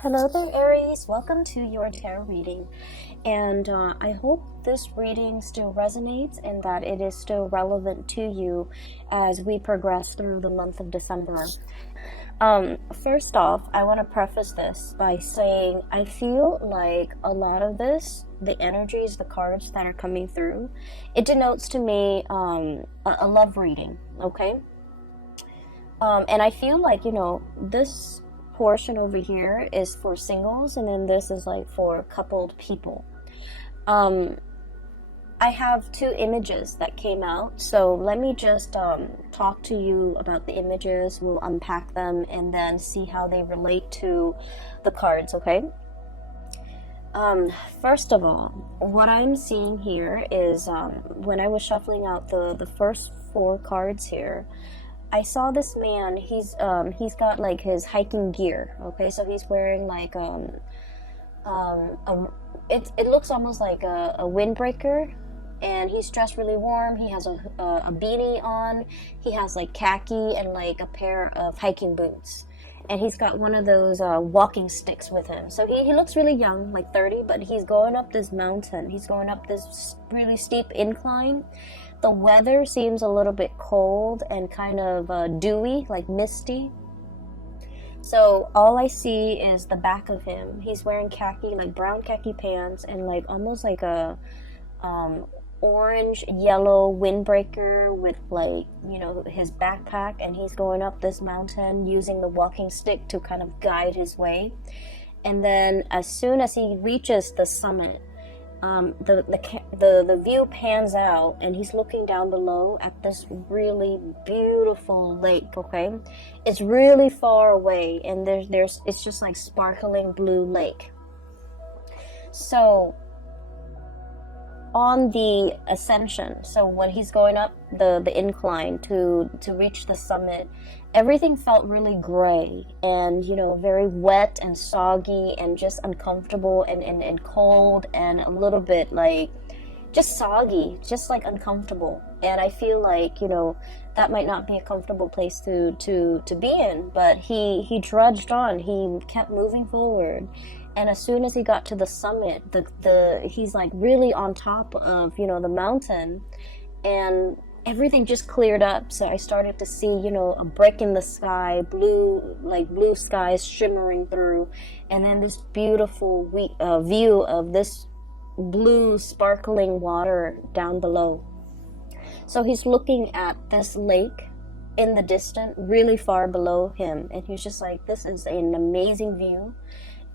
Hello there, Aries. Welcome to your tarot reading. And I hope this reading still resonates and that it is still relevant to you as we progress through the month of December. First off, I want to preface this by saying I feel like a lot of this, the energies, the cards that are coming through, it denotes to me a love reading, okay? And I feel like, this portion over here is for singles, and then this is like for coupled people. I have two images that came out, so let me just talk to you about the images. We'll unpack them and then see how they relate to the cards, okay? First of all, what I'm seeing here is when I was shuffling out the first four cards here, I saw this man. He's got like his hiking gear. Okay, so he's wearing like it looks almost like a windbreaker, and he's dressed really warm. He has a beanie on. He has like khaki and like a pair of hiking boots, and he's got one of those walking sticks with him. So he looks really young, like 30, but he's going up this mountain. He's going up this really steep incline. The weather seems a little bit cold and kind of dewy, like misty. So all I see is the back of him. He's wearing khaki, like brown khaki pants, and like almost like a orange yellow windbreaker with like, his backpack, and he's going up this mountain using the walking stick to kind of guide his way. And then as soon as he reaches the summit, the view pans out, and he's looking down below at this really beautiful lake. Okay, it's really far away, and it's just like sparkling blue lake. So on the ascension, so when he's going up the incline to reach the summit, everything felt really gray and very wet and soggy and just uncomfortable and cold and a little bit like just soggy, just like uncomfortable. And I feel like that might not be a comfortable place to be in, but he trudged on. He kept moving forward. And as soon as he got to the summit, he's like really on top of, the mountain, and everything just cleared up. So I started to see, a break in the sky, blue skies shimmering through, and then this beautiful view of this blue sparkling water down below. So he's looking at this lake in the distance, really far below him, and he's just like, this is an amazing view.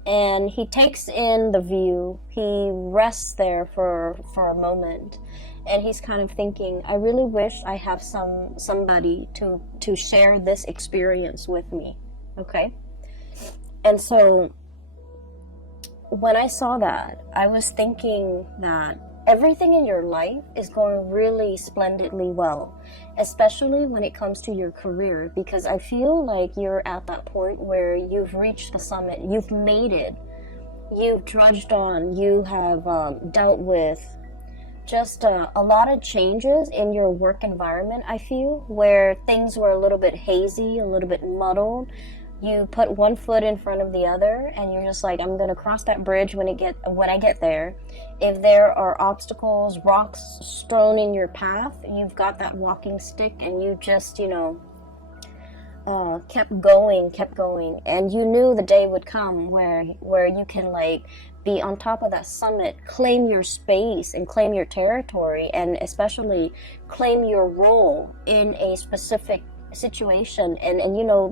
And he takes in the view. He rests there for a moment, and he's kind of thinking, I really wish I have somebody to share this experience with me. Okay? And so when I saw that, I was thinking that everything in your life is going really splendidly well, especially when it comes to your career, because I feel like you're at that point where you've reached the summit, you've made it, you've trudged on, you have dealt with just a lot of changes in your work environment. I feel where things were a little bit hazy, a little bit muddled. You put one foot in front of the other, and you're just like, I'm going to cross that bridge when I get there. If there are obstacles, rocks strewn in your path, you've got that walking stick, and you just, kept going. And you knew the day would come where you can, like, be on top of that summit, claim your space and claim your territory, and especially claim your role in a specific situation, and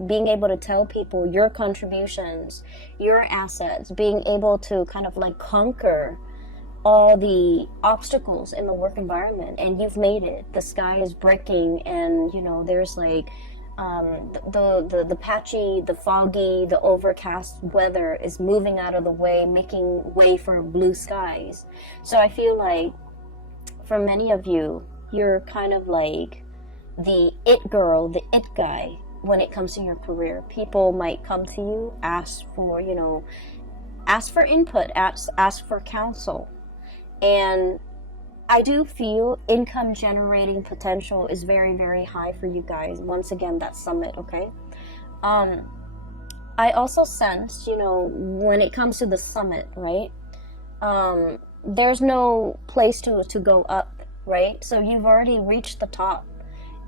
being able to tell people your contributions, your assets, being able to kind of like conquer all the obstacles in the work environment. And you've made it. The sky is breaking, and there's like the patchy, the foggy, the overcast weather is moving out of the way, making way for blue skies. So I feel like for many of you, you're kind of like the it girl, the it guy when it comes to your career. People might come to you, ask for input, ask for counsel. And I do feel income generating potential is very, very high for you guys. Once again, that summit, okay? I also sense, when it comes to the summit, right? There's no place to go up, right? So you've already reached the top.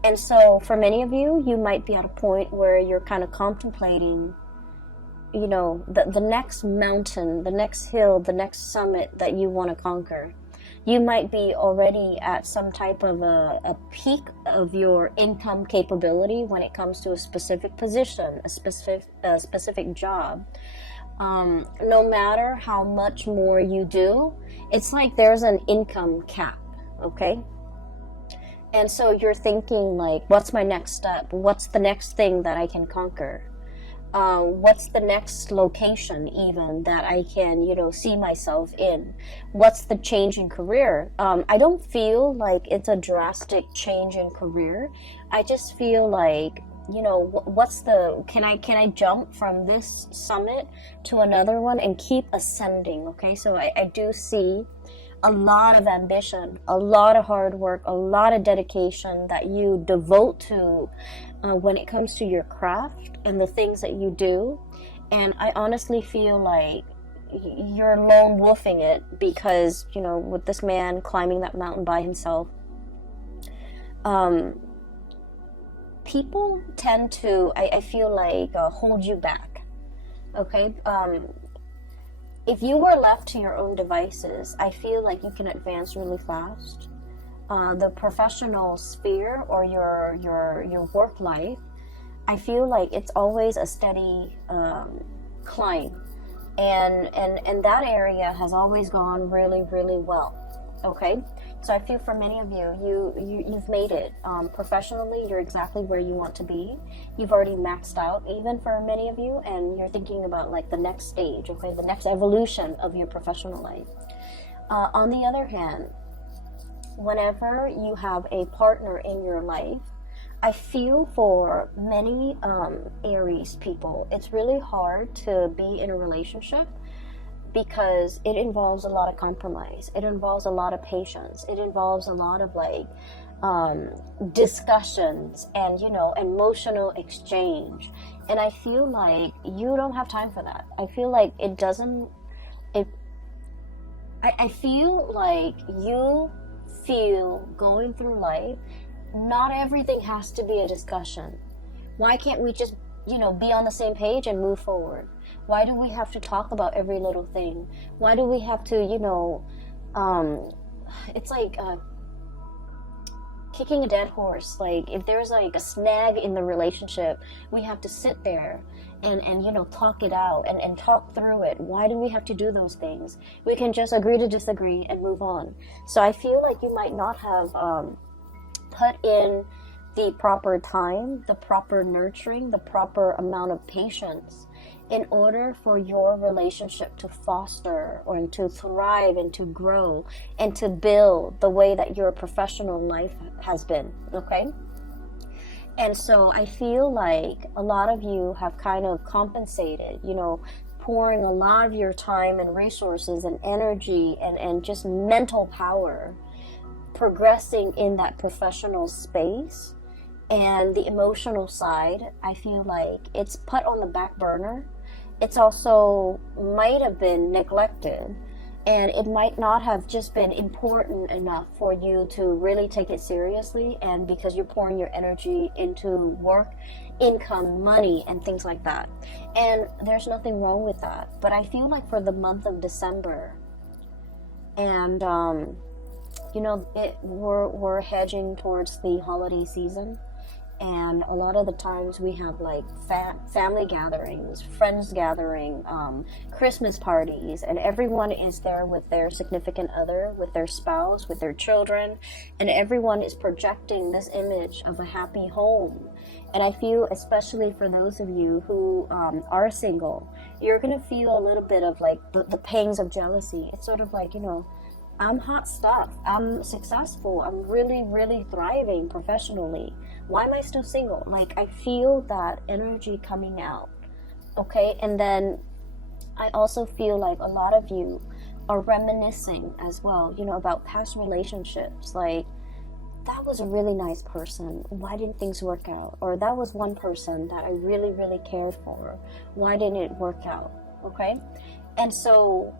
And so for many of you, you might be at a point where you're kind of contemplating, the next mountain, the next hill, the next summit that you want to conquer. You might be already at some type of a peak of your income capability when it comes to a specific position, a specific job. No matter how much more you do, it's like there's an income cap, okay? And so you're thinking like, what's my next step? What's the next thing that I can conquer? What's the next location even that I can, see myself in? What's the change in career? I don't feel like it's a drastic change in career. I just feel like, can I jump from this summit to another one and keep ascending? Okay, so I do see a lot of ambition, a lot of hard work, a lot of dedication that you devote to when it comes to your craft and the things that you do. And I honestly feel like you're lone wolfing it because, with this man climbing that mountain by himself, people tend to, I feel like, hold you back. Okay? If you were left to your own devices, I feel like you can advance really fast. The professional sphere or your work life, I feel like it's always a steady climb, and that area has always gone really, really well. Okay, so I feel for many of you've made it. Professionally, you're exactly where you want to be. You've already maxed out, even for many of you, and you're thinking about like the next stage, okay, the next evolution of your professional life. On the other hand, whenever you have a partner in your life, I feel for many Aries people, it's really hard to be in a relationship because it involves a lot of compromise. It involves a lot of patience. It involves a lot of discussions and, emotional exchange. And I feel like you don't have time for that. I feel like I feel like you feel going through life, not everything has to be a discussion. Why can't we just, be on the same page and move forward? Why do we have to talk about every little thing? Why do we have to, it's like kicking a dead horse. Like if there's like a snag in the relationship, we have to sit there and talk it out and talk through it. Why do we have to do those things? We can just agree to disagree and move on. So I feel like you might not have put in the proper time, the proper nurturing, the proper amount of patience in order for your relationship to foster or to thrive and to grow and to build the way that your professional life has been, okay? And so I feel like a lot of you have kind of compensated, pouring a lot of your time and resources and energy and just mental power progressing in that professional space, and the emotional side, I feel like it's put on the back burner. It's also might have been neglected, and it might not have just been important enough for you to really take it seriously, and because you're pouring your energy into work, income, money, and things like that. And there's nothing wrong with that. But I feel like for the month of December, and we're hedging towards the holiday season, and a lot of the times we have like family gatherings, friends gathering, Christmas parties, and everyone is there with their significant other, with their spouse, with their children, and everyone is projecting this image of a happy home. And I feel, especially for those of you who are single, you're gonna feel a little bit of like the pangs of jealousy. It's sort of like, I'm hot stuff. I'm successful. I'm really, really thriving professionally. Why am I still single? Like, I feel that energy coming out. Okay? And then I also feel like a lot of you are reminiscing as well, about past relationships. Like, that was a really nice person. Why didn't things work out? Or that was one person that I really, really cared for. Why didn't it work out? Okay? And so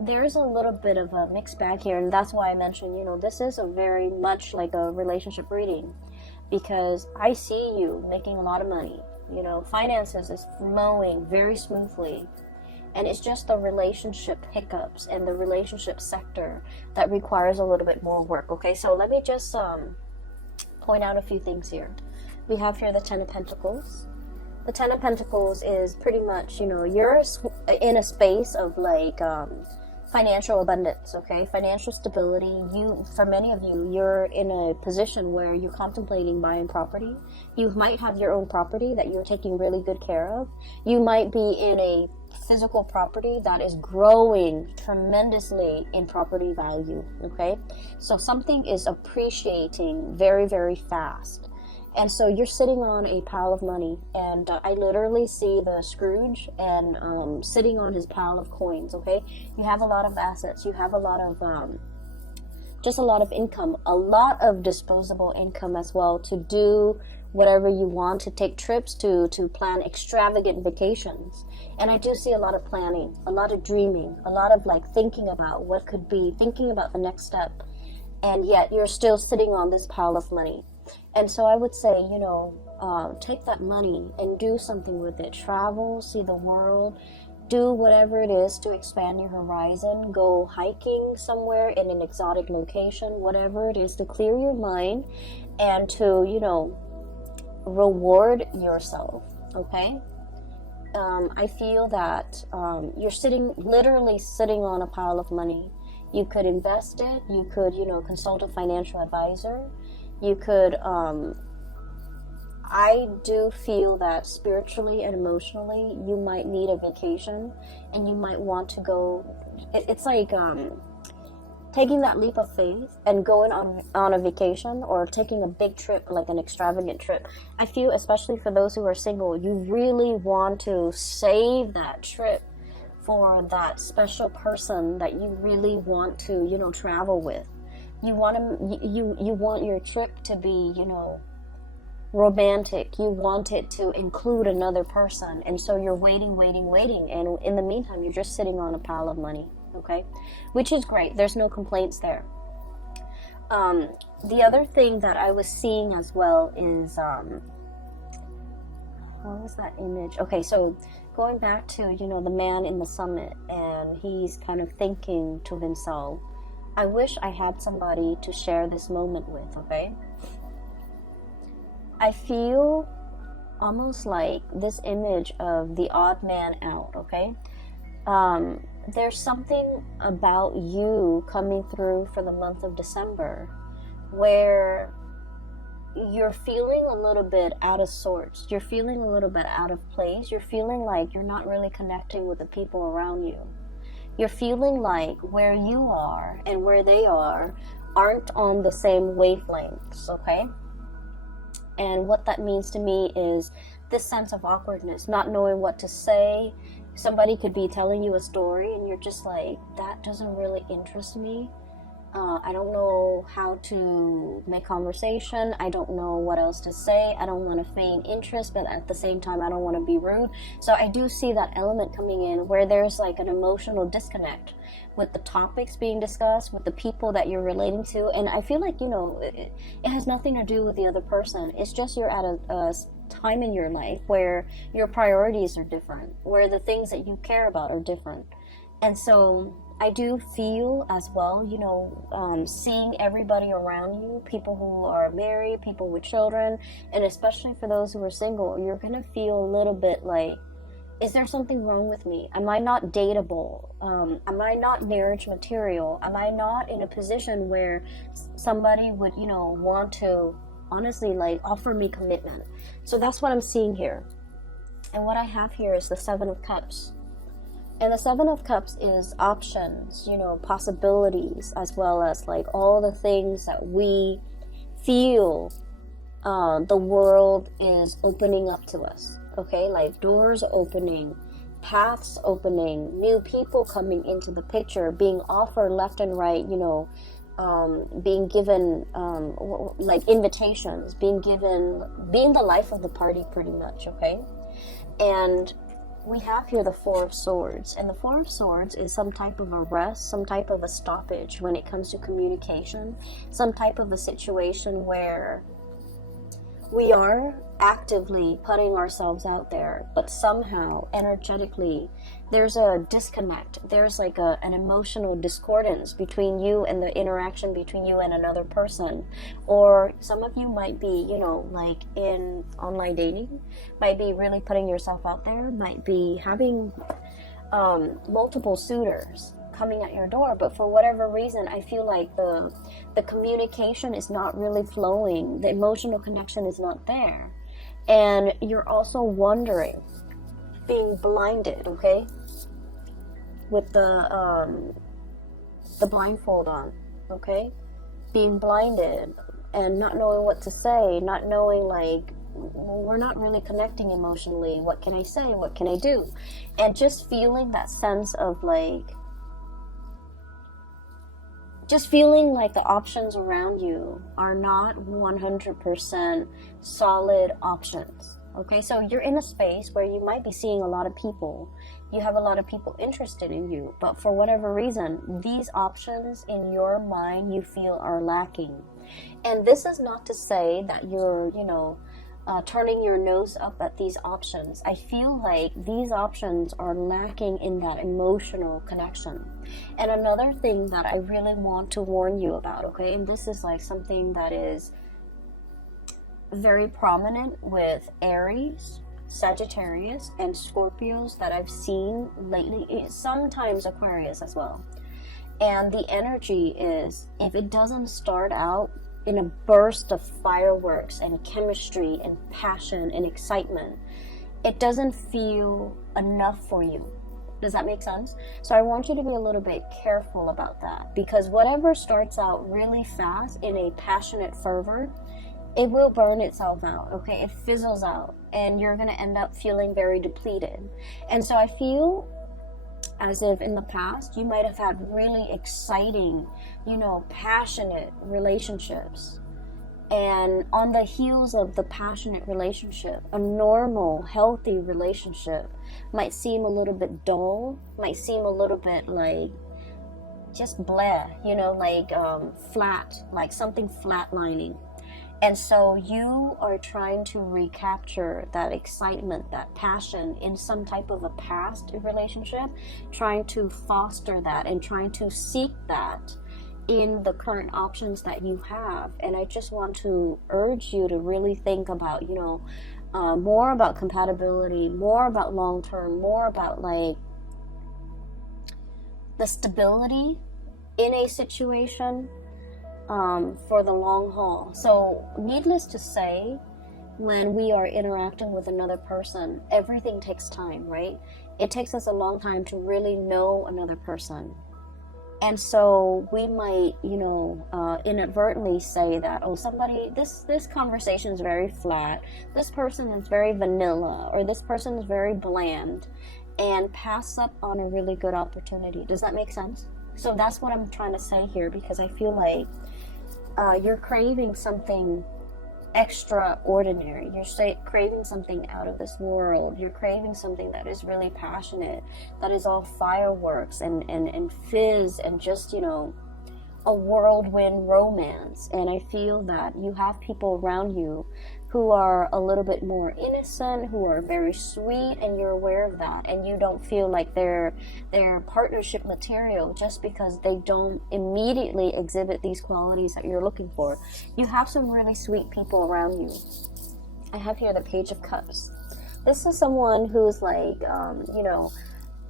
there's a little bit of a mixed bag here. And that's why I mentioned, this is a very much like a relationship reading. Because I see you making a lot of money. Finances is flowing very smoothly. And it's just the relationship hiccups and the relationship sector that requires a little bit more work. Okay, so let me just point out a few things here. We have here the Ten of Pentacles. The Ten of Pentacles is pretty much, you're in a space of like financial abundance, okay? Financial stability. For many of you, you're in a position where you're contemplating buying property. You might have your own property that you're taking really good care of. You might be in a physical property that is growing tremendously in property value, okay? So something is appreciating very, very fast. And so you're sitting on a pile of money, and I literally see the Scrooge and sitting on his pile of coins, okay? You have a lot of assets. You have a lot of, just a lot of income, a lot of disposable income as well to do whatever you want, to take trips, to plan extravagant vacations. And I do see a lot of planning, a lot of dreaming, a lot of like thinking about what could be, thinking about the next step. And yet you're still sitting on this pile of money. And so I would say, take that money and do something with it. Travel, see the world, do whatever it is to expand your horizon. Go hiking somewhere in an exotic location, whatever it is to clear your mind and to, reward yourself, okay? I feel that you're literally sitting on a pile of money. You could invest it. You could, consult a financial advisor. You could, I do feel that spiritually and emotionally, you might need a vacation and you might want to go. It's like taking that leap of faith and going on a vacation or taking a big trip, like an extravagant trip. I feel, especially for those who are single, you really want to save that trip for that special person that you really want to, travel with. You want your trip to be, romantic. You want it to include another person. And so you're waiting. And in the meantime, you're just sitting on a pile of money. Okay, which is great. There's no complaints there. The other thing that I was seeing as well is what was that image? Okay, so going back to the man in the summit, and he's kind of thinking to himself, I wish I had somebody to share this moment with. Okay, I feel almost like this image of the odd man out. Okay, there's something about you coming through for the month of December where you're feeling a little bit out of sorts. You're feeling a little bit out of place. You're feeling like you're not really connecting with the people around you. You're feeling like where you are and where they are aren't on the same wavelengths, okay? And what that means to me is this sense of awkwardness, not knowing what to say. Somebody could be telling you a story and you're just like, that doesn't really interest me. I don't know how to make conversation. I don't know what else to say. I don't want to feign interest, but at the same time, I don't want to be rude. So I do see that element coming in where there's like an emotional disconnect with the topics being discussed, with the people that you're relating to. And I feel like, it has nothing to do with the other person. It's just you're at a time in your life where your priorities are different, where the things that you care about are different. And so I do feel as well, seeing everybody around you, people who are married, people with children, and especially for those who are single, you're going to feel a little bit like, is there something wrong with me? Am I not dateable? Am I not marriage material? Am I not in a position where somebody would, want to honestly like offer me commitment? So that's what I'm seeing here. And what I have here is the Seven of Cups. And the Seven of Cups is options, possibilities, as well as like all the things that we feel the world is opening up to us. Okay, like doors opening, paths opening, new people coming into the picture, being offered left and right, being given like invitations, being the life of the party pretty much, okay? And we have here the Four of Swords, and the Four of Swords is some type of a rest, some type of a stoppage when it comes to communication, some type of a situation where we are actively putting ourselves out there, but somehow energetically there's a disconnect, there's like an emotional discordance between you and the interaction between you and another person. Or some of you might be, you know, like in online dating, might be really putting yourself out there, might be having multiple suitors coming at your door, but for whatever reason I feel like the communication is not really flowing, the emotional connection is not there, and you're also wondering, being blinded, okay, with the blindfold on, okay, being blinded and not knowing what to say, not knowing, like, we're not really connecting emotionally, what can I say, what can I do, and just feeling that sense of like, just feeling like the options around you are not 100% solid options. Okay, so you're in a space where you might be seeing a lot of people. You have a lot of people interested in you, but for whatever reason, these options in your mind you feel are lacking. And this is not to say that you're, you know, turning your nose up at these options. I feel like these options are lacking in that emotional connection. And another thing that I really want to warn you about, okay, and this is like something that is very prominent with Aries, Sagittarius, and Scorpios that I've seen lately, sometimes Aquarius as well. And the energy is, if it doesn't start out in a burst of fireworks and chemistry and passion and excitement, it doesn't feel enough for you. Does that make sense? So I want you to be a little bit careful about that, because whatever starts out really fast in a passionate fervor, it will burn itself out, okay? It fizzles out, and you're going to end up feeling very depleted. And so I feel as if in the past you might have had really exciting, you know, passionate relationships, and on the heels of the passionate relationship, a normal, healthy relationship might seem a little bit dull, might seem a little bit like just blah, you know, like flat, like something flatlining. And so you are trying to recapture that excitement, that passion in some type of a past relationship, trying to foster that and trying to seek that in the current options that you have. And I just want to urge you to really think about, you know, more about compatibility, more about long-term, more about like the stability in a situation, for the long haul. So needless to say, when we are interacting with another person, everything takes time, right? It takes us a long time to really know another person. And so we might, you know, inadvertently say that, oh, somebody, this conversation is very flat, this person is very vanilla, or this person is very bland, and pass up on a really good opportunity. Does that make sense? So that's what I'm trying to say here, because I feel like you're craving something extraordinary. You're craving something out of this world. You're craving something that is really passionate, that is all fireworks and fizz and just, you know, a whirlwind romance. And I feel that you have people around you who are a little bit more innocent, who are very sweet, and you're aware of that, and you don't feel like they're partnership material just because they don't immediately exhibit these qualities that you're looking for. You have some really sweet people around you. I have here the Page of Cups. This is someone who's like, you know,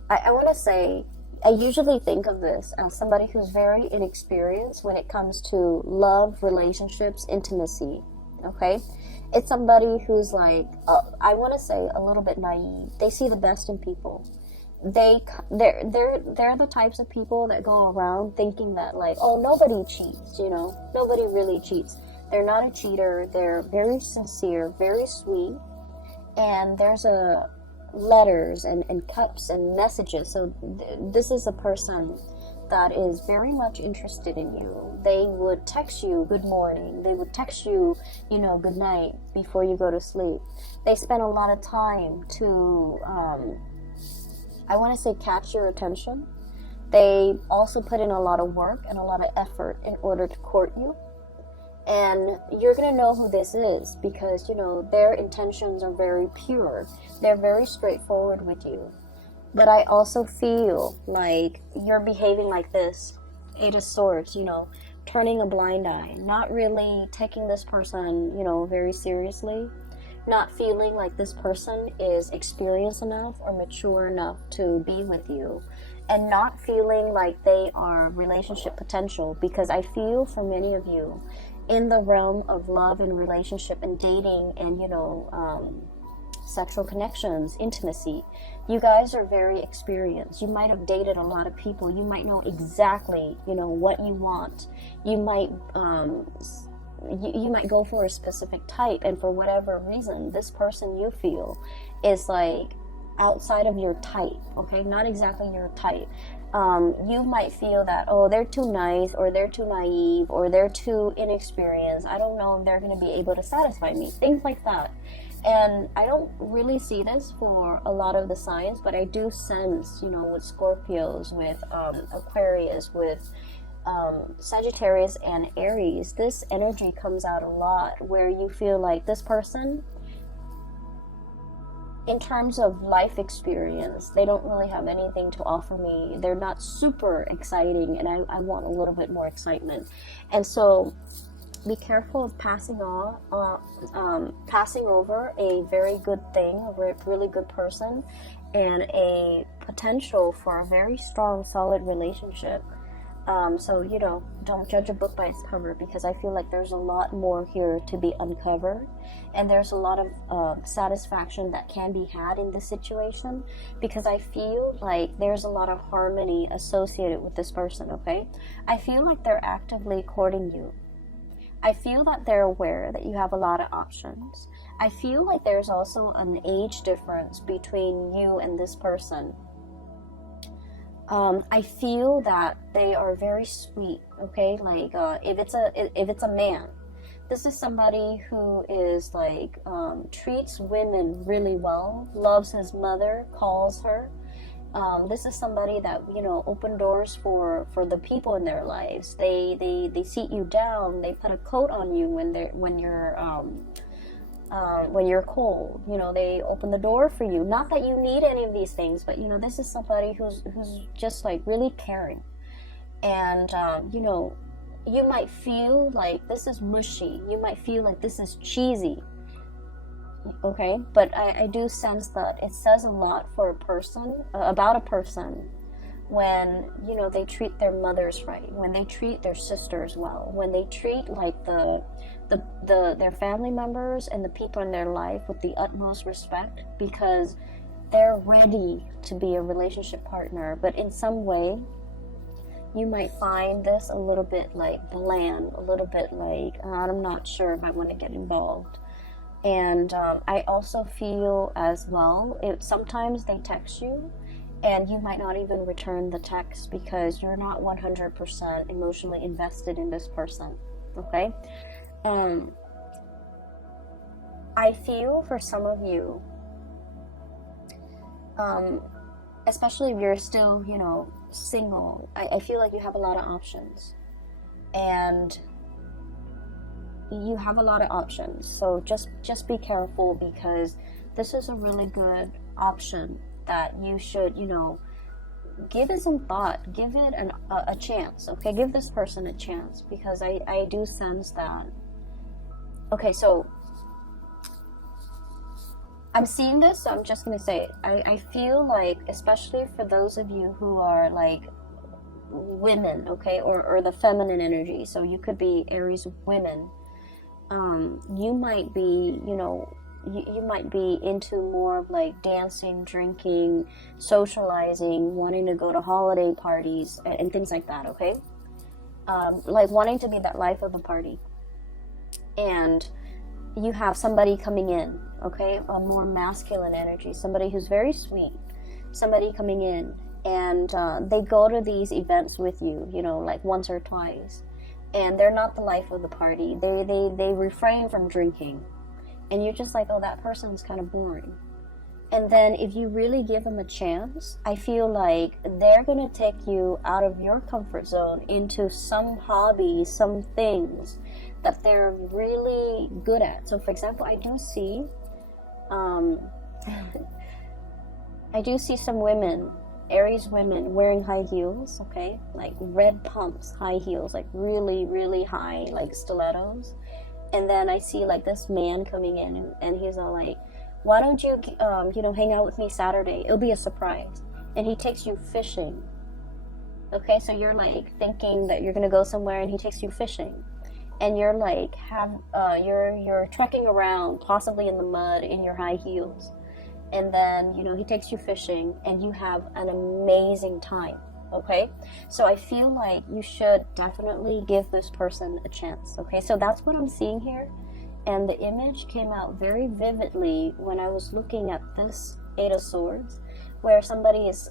I want to say, I usually think of this as somebody who's very inexperienced when it comes to love, relationships, intimacy, okay? It's somebody who's like, I want to say a little bit naive. They see the best in people. They're the types of people that go around thinking that like, oh, nobody cheats, you know, nobody really cheats. They're not a cheater. They're very sincere, very sweet, and there's letters and cups and messages. So this is a person that is very much interested in you. They would text you good morning. They would text you, you know, good night before you go to sleep. They spend a lot of time to, I want to say, catch your attention. They also put in a lot of work and a lot of effort in order to court you. And you're going to know who this is because, you know, their intentions are very pure. They're very straightforward with you. But I also feel like you're behaving like this, Eight of Swords, you know, turning a blind eye, not really taking this person, you know, very seriously, not feeling like this person is experienced enough or mature enough to be with you, and not feeling like they are relationship potential, because I feel for many of you in the realm of love and relationship and dating and, you know, sexual connections, intimacy, you guys are very experienced. You might have dated a lot of people. You might know exactly, you know, what you want. You might you might go for a specific type, and for whatever reason this person you feel is like outside of your type, okay, not exactly your type. You might feel that, oh, they're too nice, or they're too naive, or they're too inexperienced. I don't know if they're going to be able to satisfy me, things like that. And I don't really see this for a lot of the signs, but I do sense, you know, with Scorpios, with Aquarius, with Sagittarius and Aries, this energy comes out a lot where you feel like this person, in terms of life experience, they don't really have anything to offer me. They're not super exciting, and I want a little bit more excitement. And so be careful of passing over a very good thing, a really good person, and a potential for a very strong, solid relationship. So, you know, don't judge a book by its cover, because I feel like there's a lot more here to be uncovered, and there's a lot of satisfaction that can be had in this situation, because I feel like there's a lot of harmony associated with this person, okay? I feel like they're actively courting you. I feel that they're aware that you have a lot of options. I feel like there's also an age difference between you and this person. I feel that they are very sweet, okay? Like, if it's a man, this is somebody who is like, treats women really well, loves his mother, calls her. This is somebody that, you know, open doors for the people in their lives. They seat you down. They put a coat on you when you're cold. You know, they open the door for you. Not that you need any of these things, but, you know, this is somebody who's just like really caring. And you know, you might feel like this is mushy. You might feel like this is cheesy. Okay, but I do sense that it says a lot for a person, about a person, when, you know, they treat their mothers right, when they treat their sisters well, when they treat like their family members and the people in their life with the utmost respect, because they're ready to be a relationship partner. But in some way, you might find this a little bit like bland, a little bit like, I'm not sure if I want to get involved. And I also feel as well, sometimes they text you and you might not even return the text because you're not 100% emotionally invested in this person, okay? I feel for some of you, especially if you're still, you know, single, I feel like you have a lot of options. And you have a lot of options, so just be careful, because this is a really good option that you should, you know, give it some thought, give it a chance, okay? Give this person a chance, because I do sense that. Okay, so I'm seeing this, so I'm just gonna say it. I feel like, especially for those of you who are like women, okay, or the feminine energy, so you could be Aries women, you might be, you know, you might be into more of like dancing, drinking, socializing, wanting to go to holiday parties and things like that, okay? Like wanting to be that life of the party. And you have somebody coming in, okay? A more masculine energy, somebody who's very sweet, somebody coming in, and they go to these events with you, you know, like once or twice, and they're not the life of the party. They refrain from drinking, and you're just like, oh, that person's kind of boring. And then if you really give them a chance, I feel like they're gonna take you out of your comfort zone into some hobby, some things that they're really good at. So for example, I do see some women, Aries women, wearing high heels, okay? Like red pumps, high heels, like really, really high, like stilettos. And then I see like this man coming in, and he's all like, why don't you, hang out with me Saturday? It'll be a surprise. And he takes you fishing. Okay, so you're like thinking that you're gonna go somewhere, and he takes you fishing. And you're like, you're trekking around, possibly in the mud, in your high heels. And then, he takes you fishing, and you have an amazing time, okay? So I feel like you should definitely give this person a chance, okay? So that's what I'm seeing here. And the image came out very vividly when I was looking at this Eight of Swords, where somebody is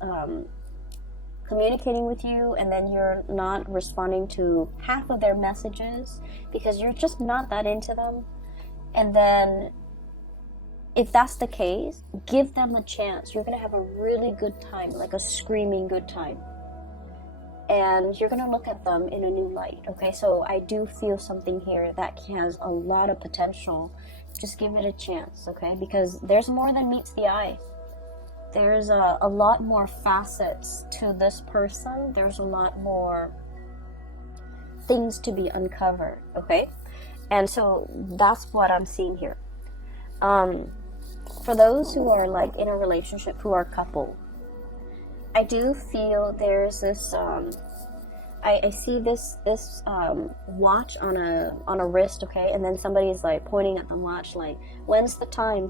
communicating with you, and then you're not responding to half of their messages because you're just not that into them. And then if that's the case, give them a chance. You're going to have a really good time, like a screaming good time. And you're going to look at them in a new light, okay? So I do feel something here that has a lot of potential. Just give it a chance, okay? Because there's more than meets the eye. There's a lot more facets to this person. There's a lot more things to be uncovered, okay? And so that's what I'm seeing here. For those who are like in a relationship, who are coupled, I do feel there's this I see this watch on a wrist, okay, and then somebody's like pointing at the watch like, when's the time,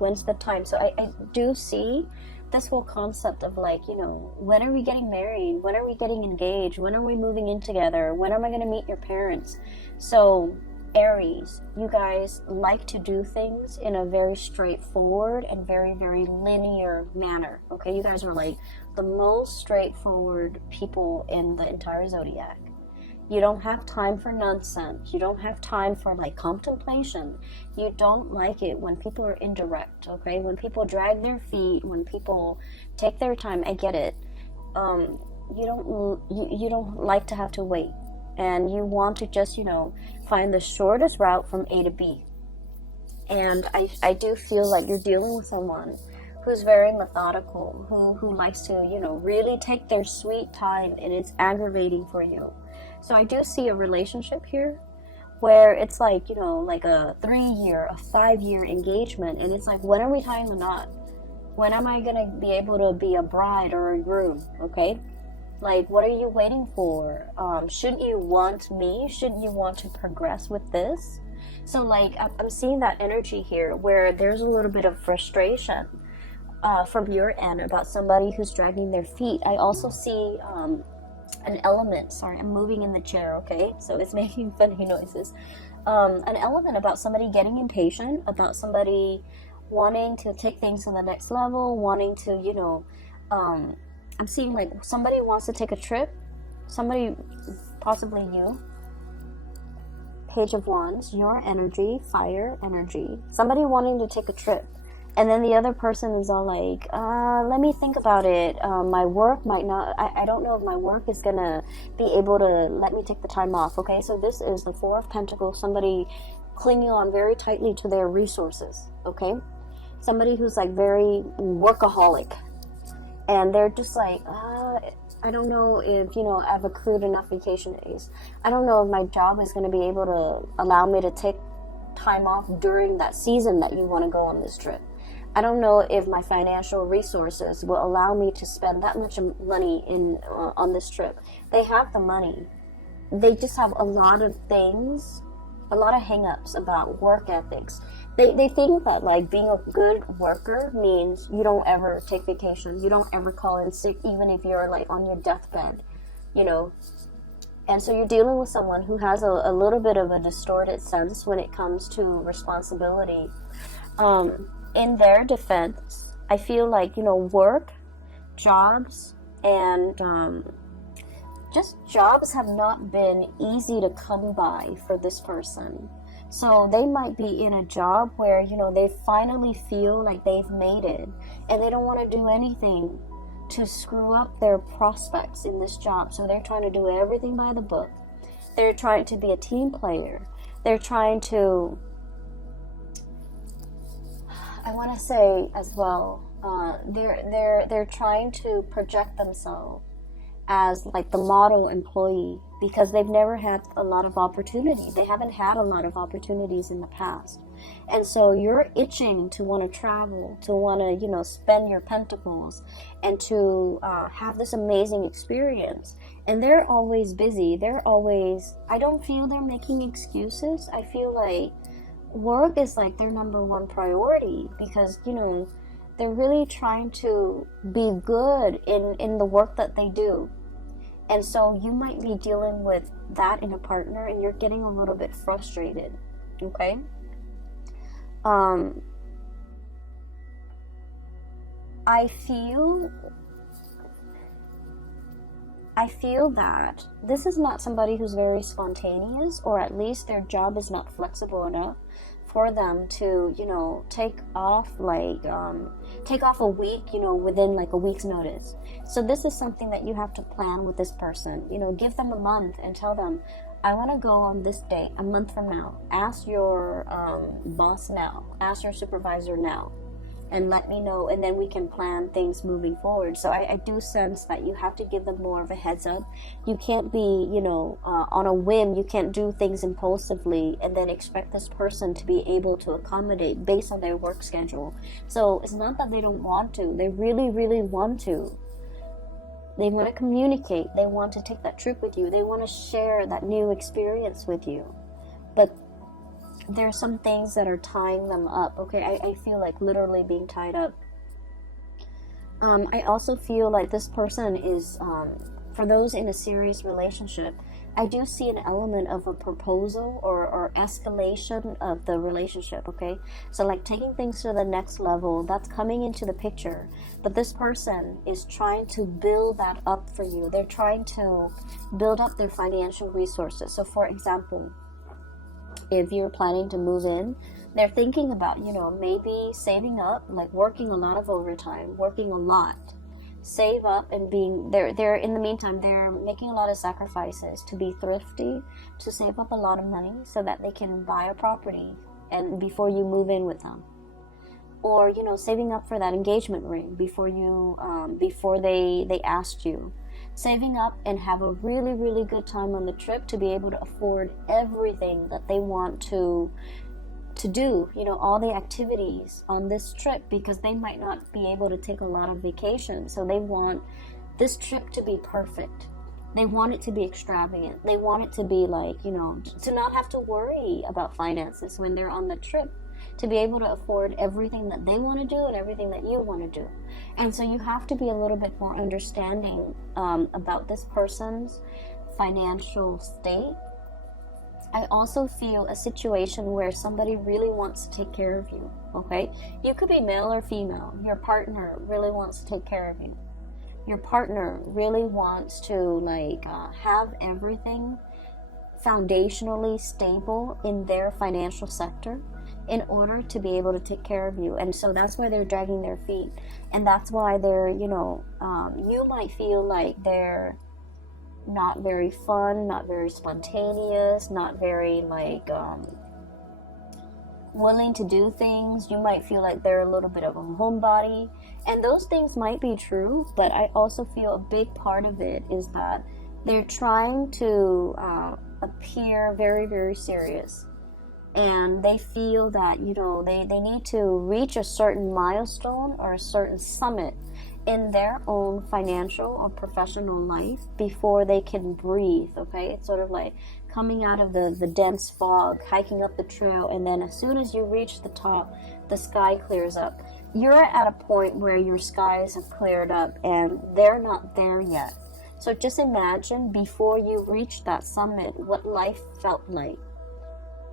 so I do see this whole concept of like, when are we getting married, when are we getting engaged, when are we moving in together, when am I going to meet your parents? So Aries, you guys like to do things in a very straightforward and very, very linear manner, okay? You guys are like the most straightforward people in the entire zodiac. You don't have time for nonsense. You don't have time for like contemplation. You don't like it when people are indirect, okay? When people drag their feet, when people take their time, I get it. You don't like to have to wait. And you want to just, find the shortest route from A to B. And I do feel like you're dealing with someone who's very methodical, who likes to, really take their sweet time, and it's aggravating for you. So I do see a relationship here where it's like, like a 3-year, a 5-year engagement, and it's like, when are we tying the knot? When am I going to be able to be a bride or a groom, okay? Like, what are you waiting for? Shouldn't you want me? Shouldn't you want to progress with this? So, like, I'm seeing that energy here where there's a little bit of frustration from your end about somebody who's dragging their feet. I also see an element. Sorry, I'm moving in the chair, okay? So it's making funny noises. An element about somebody getting impatient, about somebody wanting to take things to the next level, wanting to, I'm seeing like somebody wants to take a trip, somebody, possibly you, Page of Wands, your energy, fire energy, somebody wanting to take a trip, and then the other person is all like, let me think about it, my work might not, I don't know if my work is gonna be able to let me take the time off, okay? So this is the Four of Pentacles, somebody clinging on very tightly to their resources, okay? Somebody who's like very workaholic, and they're just like, I don't know if, I've accrued enough vacation days. I don't know if my job is going to be able to allow me to take time off during that season that you want to go on this trip. I don't know if my financial resources will allow me to spend that much money on this trip. They have the money. They just have a lot of things, a lot of hang-ups about work ethics. They think that like being a good worker means you don't ever take vacation, you don't ever call in sick, even if you're like on your deathbed, And so you're dealing with someone who has a little bit of a distorted sense when it comes to responsibility. In their defense, I feel like, work, jobs, And just jobs have not been easy to come by for this person. So they might be in a job where, you know, they finally feel like they've made it, and they don't want to do anything to screw up their prospects in this job. So they're trying to do everything by the book. They're trying to be a team player. They're trying to, I want to say as well, they're trying to project themselves as like the model employee, because they've never had a lot of opportunity. They haven't had a lot of opportunities in the past. And so you're itching to want to travel, to want to, you know, spend your pentacles and to have this amazing experience. And they're always busy. They're always, I don't feel they're making excuses. I feel like work is like their number one priority, because, you know, they're really trying to be good in the work that they do. And so you might be dealing with that in a partner, and you're getting a little bit frustrated, okay? I feel that this is not somebody who's very spontaneous, or at least their job is not flexible enough for them to, you know, take off a week, you know, within like a week's notice. So this is something that you have to plan with this person. You know, give them a month and tell them, I want to go on this date, a month from now. Ask your boss now, ask your supervisor now, and let me know, and then we can plan things moving forward. So I do sense that you have to give them more of a heads up. You can't be, you know, on a whim. You can't do things impulsively and then expect this person to be able to accommodate based on their work schedule. So it's not that they don't want to. They really, really want to. They want to communicate. They want to take that trip with you. They want to share that new experience with you. But there are some things that are tying them up, okay? I feel like literally being tied up. I also feel like this person is, for those in a serious relationship, I do see an element of a proposal or escalation of the relationship, okay? So like taking things to the next level, that's coming into the picture. But this person is trying to build that up for you. They're trying to build up their financial resources. So for example, if you're planning to move in, they're thinking about, you know, maybe saving up, like working a lot of overtime, working a lot, save up, and being they're in the meantime, they're making a lot of sacrifices to be thrifty, to save up a lot of money so that they can buy a property and before you move in with them. Or, you know, saving up for that engagement ring before you before they asked you. Saving up and have a really, really good time on the trip to be able to afford everything that they want to do, you know, all the activities on this trip, because they might not be able to take a lot of vacation. So they want this trip to be perfect. They want it to be extravagant. They want it to be like, you know, to not have to worry about finances when they're on the trip, to be able to afford everything that they want to do and everything that you want to do. And so you have to be a little bit more understanding about this person's financial state. I also feel a situation where somebody really wants to take care of you, okay? You could be male or female. Your partner really wants to take care of you. Your partner really wants to like have everything foundationally stable in their financial sector in order to be able to take care of you. And so that's why they're dragging their feet. And that's why they're, you know, you might feel like they're not very fun, not very spontaneous, not very like willing to do things. You might feel like they're a little bit of a homebody. And those things might be true, but I also feel a big part of it is that they're trying to appear very, very serious. And they feel that, you know, they need to reach a certain milestone or a certain summit in their own financial or professional life before they can breathe, okay? It's sort of like coming out of the dense fog, hiking up the trail, and then as soon as you reach the top, the sky clears up. You're at a point where your skies have cleared up and they're not there yet. So just imagine before you reach that summit what life felt like.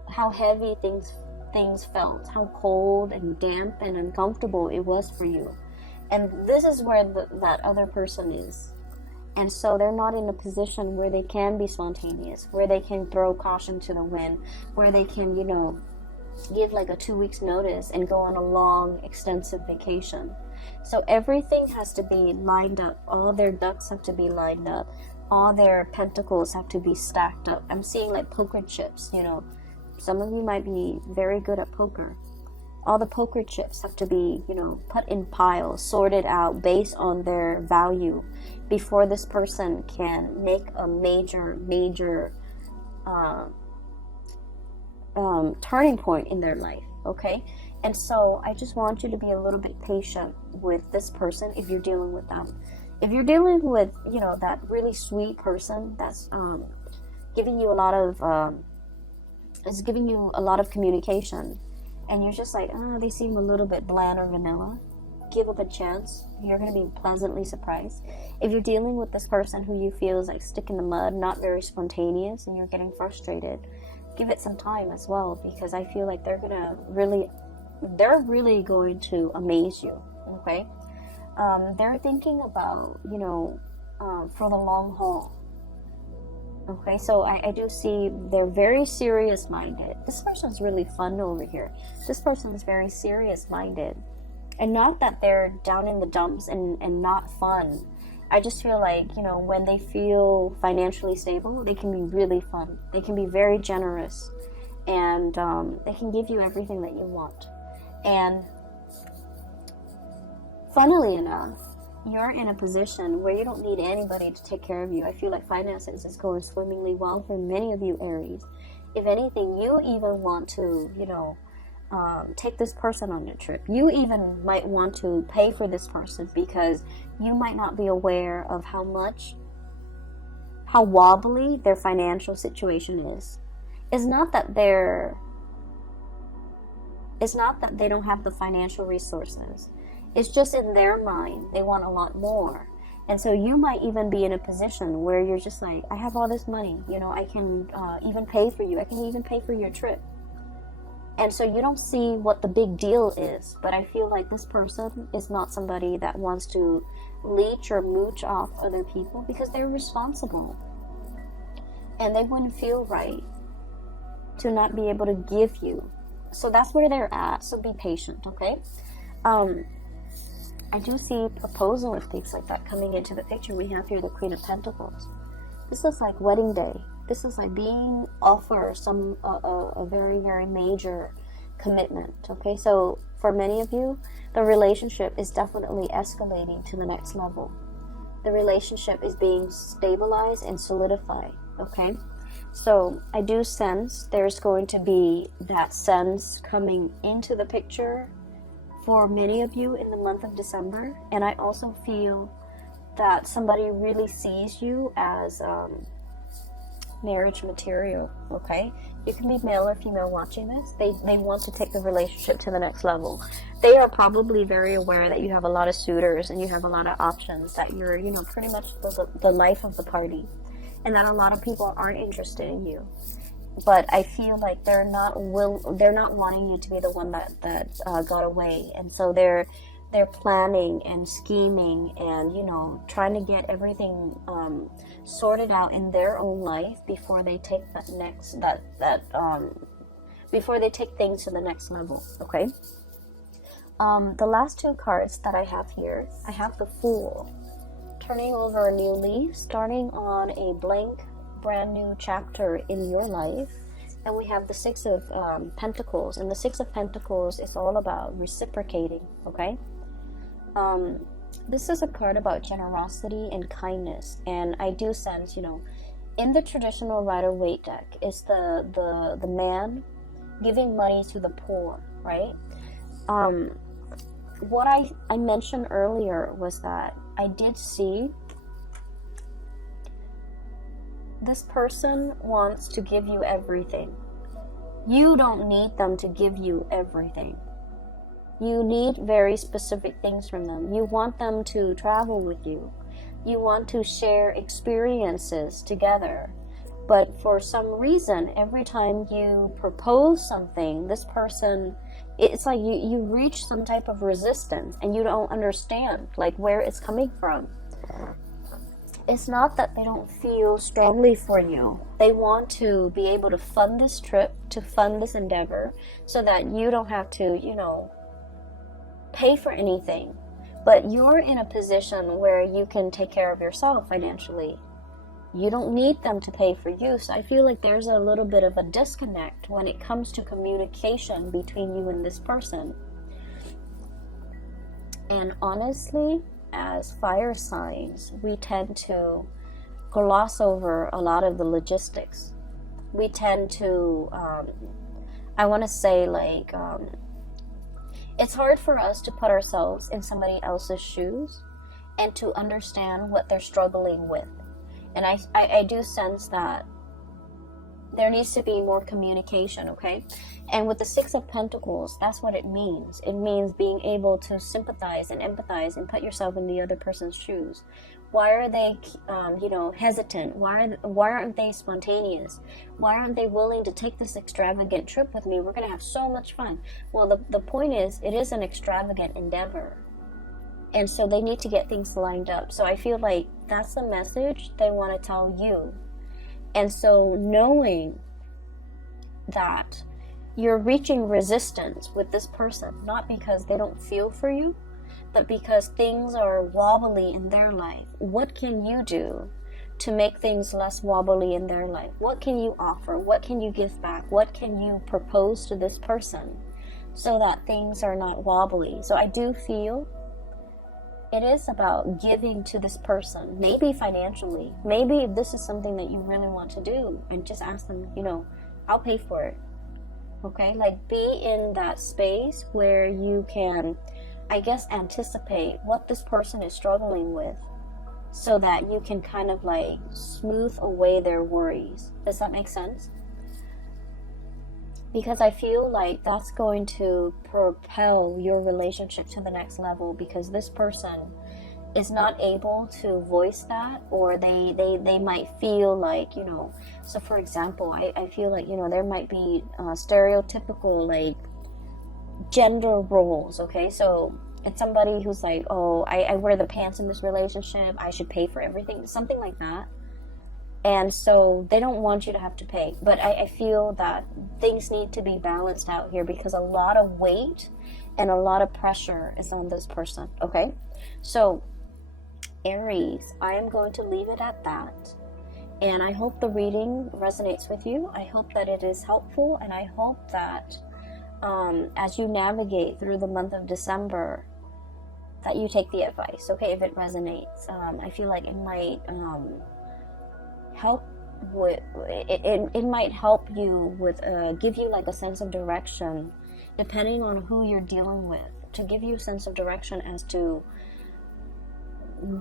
How heavy things felt, how cold and damp and uncomfortable it was for you. And this is where that other person is. And so they're not in a position where they can be spontaneous, where they can throw caution to the wind, where they can, you know, give like a 2 weeks notice and go on a long, extensive vacation. So everything has to be lined up. All their ducks have to be lined up. All their pentacles have to be stacked up. I'm seeing like poker chips, you know. Some of you might be very good at poker. All the poker chips have to be, you know, put in piles, sorted out based on their value before this person can make a major turning point in their life, okay? And so I just want you to be a little bit patient with this person if you're dealing with them. If you're dealing with, you know, that really sweet person that's giving you a lot of is giving you a lot of communication, and you're just like, oh, they seem a little bit bland or vanilla, give them a chance. You're going to be pleasantly surprised. If you're dealing with this person who you feel is like stick in the mud, not very spontaneous, and you're getting frustrated, give it some time as well, because I feel like they're really going to amaze you, okay? They're thinking about, you know, for the long haul. Okay, so I do see they're very serious-minded. This person's really fun over here. This person is very serious-minded. And not that they're down in the dumps and not fun. I just feel like, you know, when they feel financially stable, they can be really fun. They can be very generous. And they can give you everything that you want. And funnily enough, you're in a position where you don't need anybody to take care of you. I feel like finances is going swimmingly well for many of you Aries. If anything, you even want to, you know, take this person on your trip. You even might want to pay for this person because you might not be aware of how wobbly their financial situation is. It's not that they don't have the financial resources. It's just in their mind, they want a lot more. And so you might even be in a position where you're just like, I have all this money, you know, I can even pay for you. I can even pay for your trip. And so you don't see what the big deal is. But I feel like this person is not somebody that wants to leech or mooch off other people because they're responsible. And they wouldn't feel right to not be able to give you. So that's where they're at. So be patient, okay? I do see proposal and things like that coming into the picture. We have here the Queen of Pentacles. This is like wedding day. This is like being offered a very, very major commitment. Okay, so for many of you, the relationship is definitely escalating to the next level. The relationship is being stabilized and solidified. Okay, so I do sense there's going to be that sense coming into the picture for many of you in the month of December. And I also feel that somebody really sees you as marriage material, okay? You can be male or female watching this. They want to take the relationship to the next level. They are probably very aware that you have a lot of suitors and you have a lot of options, that you're, you know, pretty much the life of the party, and that a lot of people aren't interested in you. But I feel like they're not wanting you to be the one that got away, and so they're planning and scheming and, you know, trying to get everything sorted out in their own life before they take before they take things to the next level. Okay. The last two cards that I have here, I have the Fool, turning over a new leaf, starting on a blank brand new chapter in your life. And we have the Six of Pentacles, and the Six of Pentacles is all about reciprocating. Okay, this is a card about generosity and kindness, and I do sense, you know, in the traditional Rider-Waite deck is the man giving money to the poor, right? What I mentioned earlier was that I did see this person wants to give you everything. You don't need them to give you everything. You need very specific things from them. You want them to travel with you. You want to share experiences together. But for some reason, every time you propose something, this person, it's like you reach some type of resistance and you don't understand like where it's coming from. it's not that they don't feel strongly for you. They want to be able to fund this trip, to fund this endeavor, so that you don't have to, you know, pay for anything. But you're in a position where you can take care of yourself financially. You don't need them to pay for you. So I feel like there's a little bit of a disconnect when it comes to communication between you and this person. And honestly, as fire signs, we tend to gloss over a lot of the logistics. We tend to, I want to say, like, it's hard for us to put ourselves in somebody else's shoes and to understand what they're struggling with. And I do sense that there needs to be more communication, okay? And with the Six of Pentacles, that's what it means. It means being able to sympathize and empathize and put yourself in the other person's shoes. Why are they, hesitant? Why aren't they spontaneous? Why aren't they willing to take this extravagant trip with me? We're going to have so much fun. Well, the point is, it is an extravagant endeavor. And so they need to get things lined up. So I feel like that's the message they want to tell you. And so knowing that you're reaching resistance with this person, not because they don't feel for you, but because things are wobbly in their life. What can you do to make things less wobbly in their life? What can you offer? What can you give back? What can you propose to this person so that things are not wobbly? So I do feel it is about giving to this person, maybe financially. Maybe if this is something that you really want to do, and just ask them, I'll pay for it. Okay? Like, be in that space where you can, I guess, anticipate what this person is struggling with so that you can kind of like smooth away their worries. Does that make sense? Because I feel like that's going to propel your relationship to the next level, because this person is not able to voice that, or they might feel like, so for example, I feel like, there might be stereotypical like gender roles, okay? So it's somebody who's like, oh, I wear the pants in this relationship, I should pay for everything, something like that. And so they don't want you to have to pay. But I feel that things need to be balanced out here, because a lot of weight and a lot of pressure is on this person, okay? So, Aries, I am going to leave it at that. And I hope the reading resonates with you. I hope that it is helpful. And I hope that as you navigate through the month of December, that you take the advice, okay, if it resonates. I feel like it might... help with it might help you with give you like a sense of direction, depending on who you're dealing with, to give you a sense of direction as to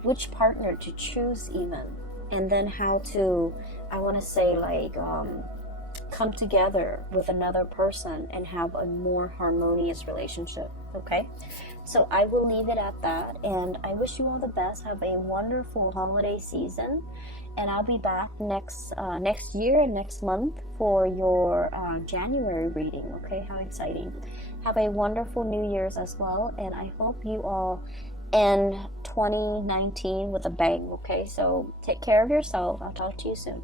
which partner to choose even, and then how to, I want to say, like come together with another person and have a more harmonious relationship. Okay, so I will leave it at that, and I wish you all the best. Have a wonderful holiday season, and I'll be back next year and next month for your January reading. Okay, how exciting. Have a wonderful New Year's as well, and I hope you all end 2019 with a bang. Okay, so take care of yourself. I'll talk to you soon.